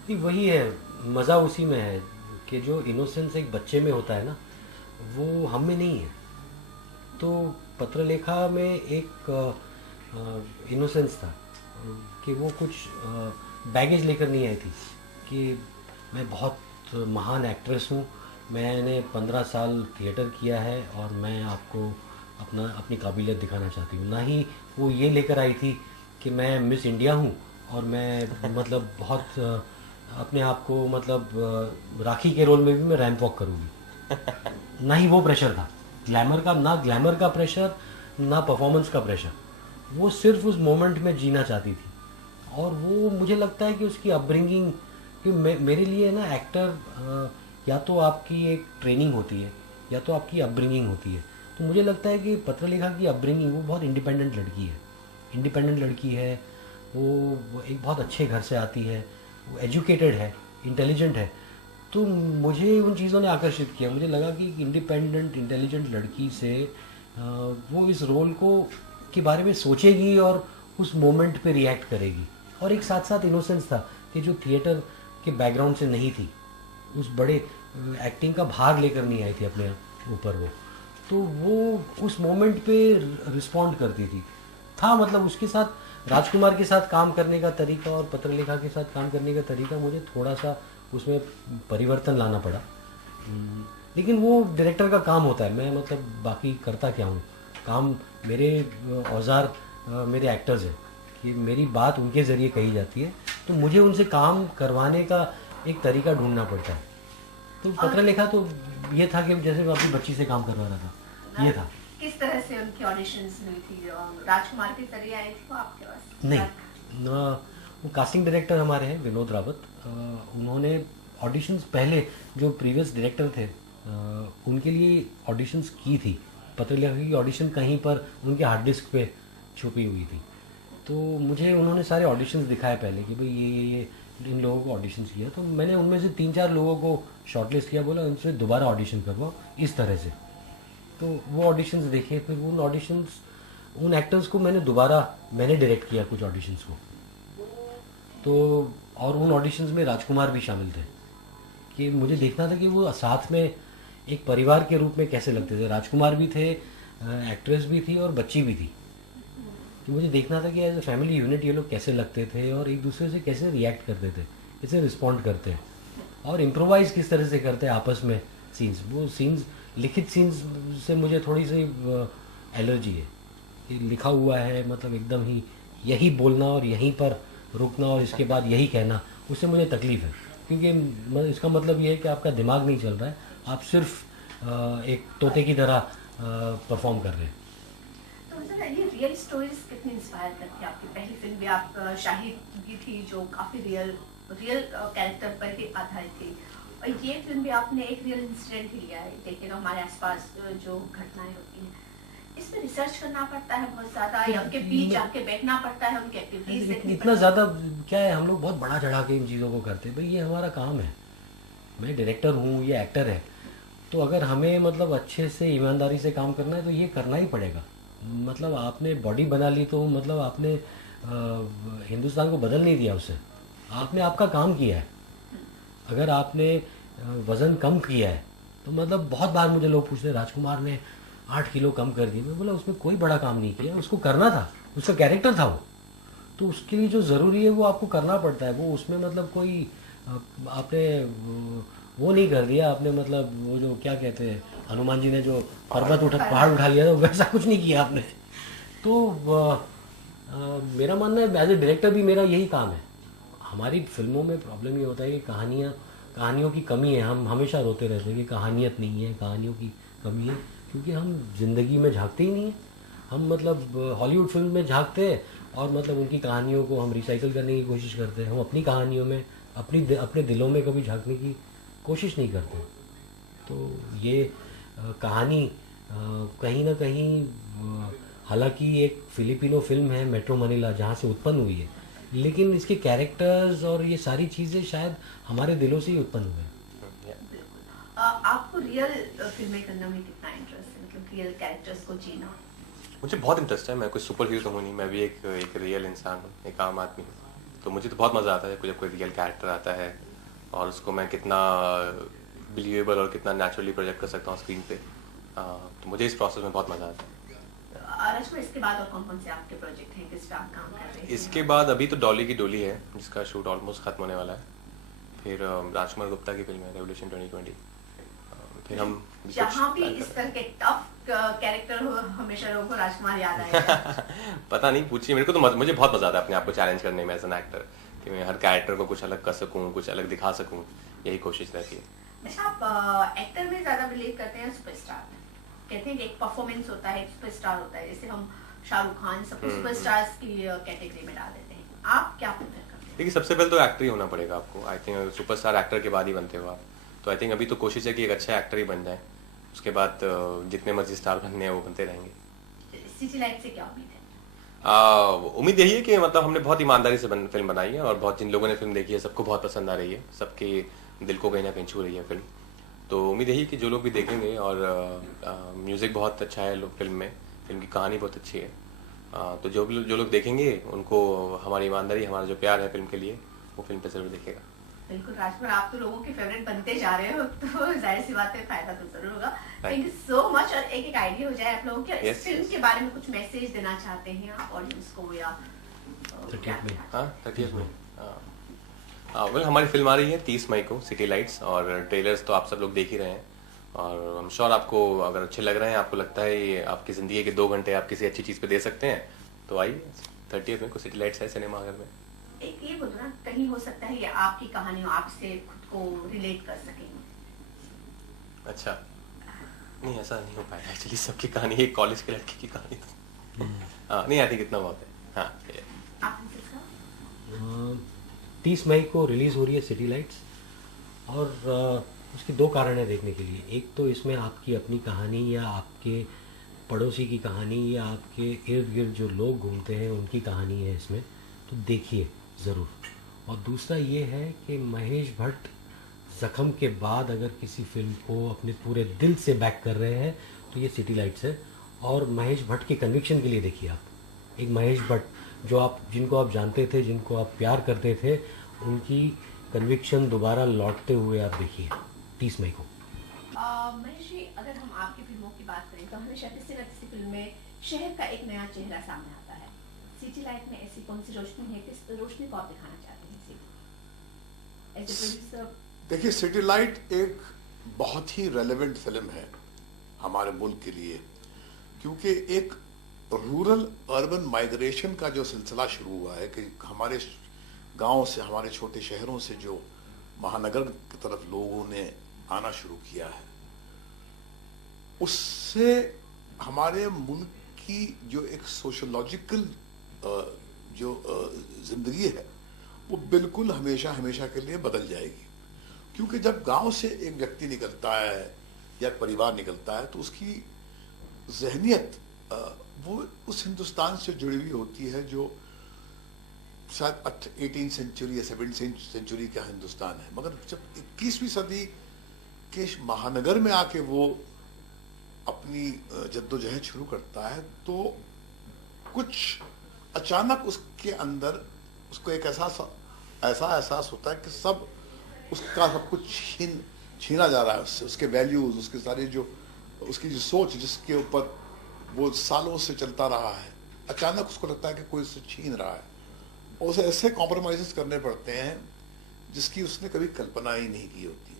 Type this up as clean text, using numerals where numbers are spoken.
नहीं, वही है, मज़ा उसी में है कि जो इनोसेंस एक बच्चे में होता है ना, वो हम में नहीं है। तो पत्रलेखा में एक इनोसेंस था, कि वो कुछ बैगेज लेकर नहीं आई थी कि मैं बहुत महान एक्ट्रेस हूँ, मैंने 15 साल थिएटर किया है और मैं आपको अपनी काबिलियत दिखाना चाहती हूँ। ना ही वो ये लेकर आई थी कि मैं मिस इंडिया हूँ और मैं मतलब बहुत अपने आप को मतलब राखी के रोल में भी मैं रैंप वॉक करूँगी। ना ही वो प्रेशर था ग्लैमर का, ना ग्लैमर का प्रेशर, ना परफॉर्मेंस का प्रेशर। वो सिर्फ उस मोमेंट में जीना चाहती थी। और वो मुझे लगता है कि उसकी अपब्रिंगिंग, कि मेरे लिए ना एक्टर या तो आपकी एक ट्रेनिंग होती है या तो आपकी अपब्रिंगिंग होती है। तो मुझे लगता है कि पत्रलेखा की अपब्रिंगिंग, वो बहुत इंडिपेंडेंट लड़की है, इंडिपेंडेंट लड़की है। वो एक बहुत अच्छे घर से आती है, वो एजुकेटेड है, इंटेलिजेंट है। तो मुझे उन चीज़ों ने आकर्षित किया। मुझे लगा कि एक इंडिपेंडेंट इंटेलिजेंट लड़की से वो इस रोल को के बारे में सोचेगी और उस मोमेंट पे रिएक्ट करेगी। और एक साथ साथ इनोसेंस था कि जो थिएटर के बैकग्राउंड से नहीं थी, उस बड़े एक्टिंग का भाग लेकर नहीं आई थी अपने ऊपर वो। तो वो उस मोमेंट पे रिस्पॉन्ड करती थी। था मतलब उसके साथ राजकुमार के साथ काम करने का तरीका और पत्रलेखा के साथ काम करने का तरीका, मुझे थोड़ा सा उसमें परिवर्तन लाना पड़ा। लेकिन वो डायरेक्टर का काम होता है, मैं मतलब बाकी करता क्या हूँ। काम मेरे औजार मेरे एक्टर्स हैं, कि मेरी बात उनके ज़रिए कही जाती है, तो मुझे उनसे काम करवाने का एक तरीका ढूंढना पड़ता है। तो पत्रलेखा तो ये था कि जैसे मैं अपनी बच्ची से काम करवा रहा था, ये था। किस तरह से उनकी ऑडिशंस हुई थी? राजकुमार के जरिए आई थी वो आपके पास? नहीं, वो कास्टिंग डायरेक्टर हमारे हैं विनोद रावत। उन्होंने ऑडिशंस पहले जो प्रीवियस डायरेक्टर थे उनके लिए ऑडिशंस की थी। पत्रलेखा की ऑडिशन कहीं पर उनके हार्ड डिस्क पे छुपी हुई थी। तो मुझे उन्होंने सारे ऑडिशंस दिखाए पहले कि भाई ये इन लोगों को ऑडिशंस किया। तो मैंने उनमें से 3-4 लोगों को शॉर्टलिस्ट किया, बोला उनसे दोबारा ऑडिशन करवाओ इस तरह से। तो वो ऑडिशंस देखे, फिर उन ऑडिशंस, उन एक्टर्स को मैंने डायरेक्ट किया कुछ ऑडिशंस को। तो और उन ऑडिशंस में राजकुमार भी शामिल थे, कि मुझे देखना था कि वो साथ में एक परिवार के रूप में कैसे लगते थे। राजकुमार भी थे, एक्ट्रेस भी थी और बच्ची भी थी। तो मुझे देखना था कि एज ए फैमिली यूनिट ये लोग कैसे लगते थे और एक दूसरे से कैसे रिएक्ट करते थे, कैसे रिस्पॉन्ड करते हैं और इम्प्रोवाइज़ किस तरह से करते हैं आपस में सीन्स। वो सीन्स, लिखित सीन्स से मुझे थोड़ी सी एलर्जी है कि लिखा हुआ है मतलब एकदम ही यही बोलना और यहीं पर रुकना और इसके बाद यही कहना, उससे मुझे तकलीफ़ है। क्योंकि इसका मतलब ये है कि आपका दिमाग नहीं चल रहा है, आप सिर्फ एक तोते की तरह परफॉर्म कर रहे हैं। तो सर, ये रियल स्टोरीज कितनी इंस्पायर करती है? आपकी पहली फिल्म भी आप शाहिद की थी, जो काफी रियल कैरेक्टर पर ही आधारित थी, और ये फिल्म भी आपने एक रियल इंसिडेंट ही लिया है। देखिए ना, हमारे आसपास जो घटनाएं होती हैं, इसमें रिसर्च करना पड़ता है बहुत ज्यादा, या उनके बीच जाके बैठना पड़ता है, उनकी एक्टिविटीज देखनी इतना ज़्यादा क्या है, हम लोग बहुत बड़ा चढ़ा के इन चीज़ों को करते हैं। भाई ये हमारा काम है, मैं डायरेक्टर हूँ, ये एक्टर है। तो अगर हमें मतलब अच्छे से ईमानदारी से काम करना है तो ये करना ही पड़ेगा। मतलब आपने बॉडी बना ली तो मतलब आपने हिंदुस्तान को बदल नहीं दिया उससे, आपने आपका काम किया है। अगर आपने वज़न कम किया है तो मतलब बहुत बार मुझे लोग पूछते हैं राजकुमार ने 8 किलो कम कर दी। मैं बोला उसमें कोई बड़ा काम नहीं किया, उसको करना था, उसका कैरेक्टर था वो। तो उसके लिए जो ज़रूरी है वो आपको करना पड़ता है। वो उसमें मतलब कोई आपने वो नहीं कर दिया आपने, मतलब वो जो क्या कहते हैं, हनुमान जी ने जो पहाड़ उठा लिया था, वैसा कुछ नहीं किया आपने। तो मेरा मानना है एज ए डायरेक्टर भी मेरा यही काम है। हमारी फिल्मों में प्रॉब्लम ये होता है कि कहानियों की कमी है। हम हमेशा रोते रहते हैं कि कहानियत नहीं है, कहानियों की कमी है, क्योंकि हम जिंदगी में झांकते ही नहीं हैं। हम मतलब हॉलीवुड फिल्म में झांकते हैं और मतलब उनकी कहानियों को हम रिसाइकल करने की कोशिश करते हैं। हम अपनी कहानियों में अपने दिलों में कभी झांकने की कोशिश नहीं करते। तो ये कहानी कहीं ना कहीं हालांकि एक फिलिपिनो फिल्म है मेट्रो मनीला जहाँ से उत्पन्न हुई है, लेकिन इसके कैरेक्टर्स और ये सारी चीज़ें शायद हमारे दिलों से ही उत्पन्न हुए हैं। आपको रियल फिल्में करने में कितना इंटरेस्ट है, मतलब रियल कैरेक्टर्स को जीना? मुझे बहुत इंटरेस्ट है। मैं कोई सुपर हीरो तो हूँ नहीं, मैं भी एक रियल इंसान हूँ, एक आम आदमी हूँ। तो मुझे तो बहुत मज़ा आता है जब कोई रियल कैरेक्टर आता है और उसको मैं कितना बिलीवेबल और कितना नेचुरली प्रोजेक्ट कर सकता हूँ स्क्रीन पे। तो मुझे इस प्रोसेस में बहुत मज़ा आता है। राजकुमार, इसके बाद और कौन-कौन से आपके प्रोजेक्ट हैं, किस पे आप काम कर रहे हैं? इसके बाद अभी तो डॉली की डोली है जिसका शूट ऑलमोस्ट ख़त्म होने वाला है। फिर राजकुमार गुप्ता की फिल्म है रेवोल्यूशन 2020। फिर हम जहाँ भी इस तरह के टफ कैरेक्टर हो, हमेशा लोगों को राजकुमार याद आएगा। पता नहीं, पूछिए मेरे को। तो मुझे बहुत मजा आता है अपने आप को चैलेंज करने में एज एन एक्टर, कि मैं हर कैरेक्टर को कुछ अलग कर सकूं, कुछ अलग दिखा सकूं, यही कोशिश रहती है। अच्छा, आप एक्टर में ज्यादा बिलीव करते हैं सुपरस्टार में? कहते हैं कि एक परफॉर्मेंस होता है, एक सुपरस्टार होता है, जैसे हम शाहरुख खान सबको सुपरस्टार्स की कैटेगरी में डाल देते हैं। आप क्या प्रेफर करते हैं? देखिए, सबसे पहले तो एक्टर ही होना पड़ेगा आपको। आई थिंक सुपरस्टार एक्टर के बाद ही बनते हो आप। तो आई थिंक अभी तो कोशिश है कि एक अच्छा एक्टर ही बन जाए, उसके बाद जितने मर्जी स्टार बनने हैं वो बनते रहेंगे। सिटी लाइट से क्या उम्मीद है? उम्मीद यही है कि मतलब हमने बहुत ईमानदारी से फिल्म बनाई है और बहुत जिन लोगों ने फिल्म देखी है सबको बहुत पसंद आ रही है, सबके दिल को कहीं ना कहीं छू रही है फिल्म। तो उम्मीद यही है कि जो लोग भी देखेंगे, और म्यूज़िक बहुत अच्छा है फिल्म में, फिल्म की कहानी बहुत अच्छी है। तो जो लोग देखेंगे उनको हमारी ईमानदारी, हमारा जो प्यार है फिल्म के लिए, वो फिल्म पे जरूर देखेगा। बिल्कुल राजकुमार, आप तो लोगों के फेवरेट बनते जा रहे हो, तो जाहिर सी बात है, फायदा तो जरूर होगा। Thank you so much. और एक आइडिया हो जाए आप लोगों के, इस फिल्म के बारे में कुछ मैसेज देना चाहते हैं आप ऑडियंस को, या 30 में वेल हमारी फिल्म आ रही है 30 मई को, सिटी लाइट्स, और ट्रेलर्स तो आप सब लोग देख ही रहे हैं। और आई एम श्योर आपको अगर अच्छे लग रहे हैं, आपको लगता है ये आपकी ज़िंदगी के 2 घंटे आप किसी अच्छी चीज़ पे दे सकते हैं, तो आइए 30 मई को सिटी लाइट्स है सिनेमाघर में। एक ये बोलो ना, कहीं हो सकता है ये आपकी कहानी हो, आपसे खुद को रिलेट कर सकेंगे। अच्छा, नहीं ऐसा नहीं हो पाएगा एक्चुअली, सबकी कहानी एक कॉलेज के लड़के की कहानी। नहीं, आई थिंक इतना बहुत है। हाँ, आप 30 मई को रिलीज़ हो रही है सिटी लाइट्स, और उसके 2 कारण है देखने के लिए। एक तो इसमें आपकी अपनी कहानी या आपके पड़ोसी की कहानी या आपके इर्द गिर्द जो लोग घूमते हैं उनकी कहानी है इसमें, तो देखिए ज़रूर। और दूसरा ये है कि महेश भट्ट ज़ख्म के बाद अगर किसी फिल्म को अपने पूरे दिल से बैक कर रहे हैं तो ये सिटी लाइट्स है। और महेश भट्ट की कन्विक्शन के लिए देखिए आप, एक महेश भट्ट जिनको आप जानते थे, जिनको आप प्यार करते थे, उनकी कन्विक्शन दोबारा लौटते हुए आप देखिए 30 मई को। महेश जी, अगर हम आपकी फिल्मों की बात करें तो हमेशा किसी न किसी फिल्म में शहर का एक नया चेहरा सामने आता है। सिटी लाइट में ऐसी कौन सी रोशनी है, किस रोशनी को आप दिखाना चाहते हैं एज ए प्रोड्यूसर? देखिए, सिटी लाइट एक बहुत ही रेलेवेंट फिल्म है हमारे मुल्क के लिए, क्योंकि एक रूरल अर्बन माइग्रेशन का जो सिलसिला शुरू हुआ है कि हमारे गांव से, हमारे छोटे शहरों से जो महानगर की तरफ लोगों ने आना शुरू किया है, उससे हमारे मुल्क की जो एक सोशोलॉजिकल जो जिंदगी है वो बिल्कुल हमेशा हमेशा के लिए बदल जाएगी। क्योंकि जब गांव से एक व्यक्ति निकलता है या परिवार निकलता है तो उसकी जहनियत वो उस हिंदुस्तान से जुड़ी हुई होती है जो शायद 18th सेंचुरी या 17th सेंचुरी का हिंदुस्तान है। मगर जब 21वीं सदी के महानगर में आके वो अपनी जद्दोजहद शुरू करता है तो कुछ अचानक उसके अंदर उसको एक ऐसा एहसास होता है कि सब कुछ छीना जा रहा है उससे, उसके वैल्यूज, उसके सारे जो उसकी जो सोच जिसके ऊपर वो सालों से चलता रहा है, अचानक उसको लगता है कि कोई उससे छीन रहा है। और उसे ऐसे कॉम्प्रोमाइज़ करने पड़ते हैं जिसकी उसने कभी कल्पना ही नहीं की होती है।